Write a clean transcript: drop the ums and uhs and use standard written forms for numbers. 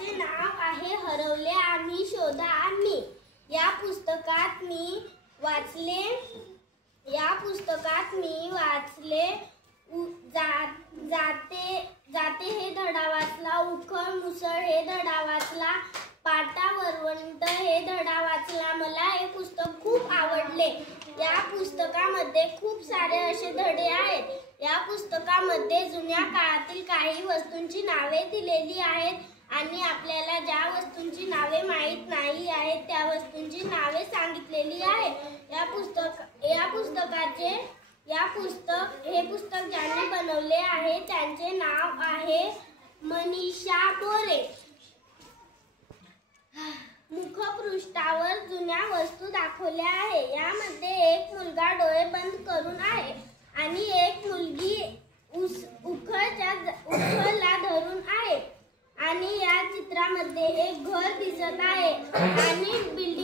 पुस्तकाचे नाव आहे हरवले आम्ही शोधा आम्ही। या पुस्तकात मी वाचले जाते हे धडा वाचला, उखळ मुसळ हे धडा वाचला, पाटा वरवंट हे धडा वाचला। मला हे पुस्तक खूप आवडले। या पुस्तकामध्ये खूप सारे असे धडे आहेत। या पुस्तकामध्ये जुन्या काळातील काही वस्तूंची नावे दिलेली आहेत आणि आपल्याला ज्या वस्तूंची नावे माहीत नाही आहेत त्या वस्तूंची नावे सांगितलेली आहेत। हे पुस्तक ज्यांनी बनवले आहे त्यांचे नाव आहे मनीषा बोरे। मुखपृष्ठावर जुन्या वस्तू दाखवल्या आहे। यामध्ये एक मुलगा डोळे बंद करून आहे आणि एक मुलगी उखळला धरून आहे आणि या चित्रामध्ये एक घर दिसत आहे आणि बिल्डिंग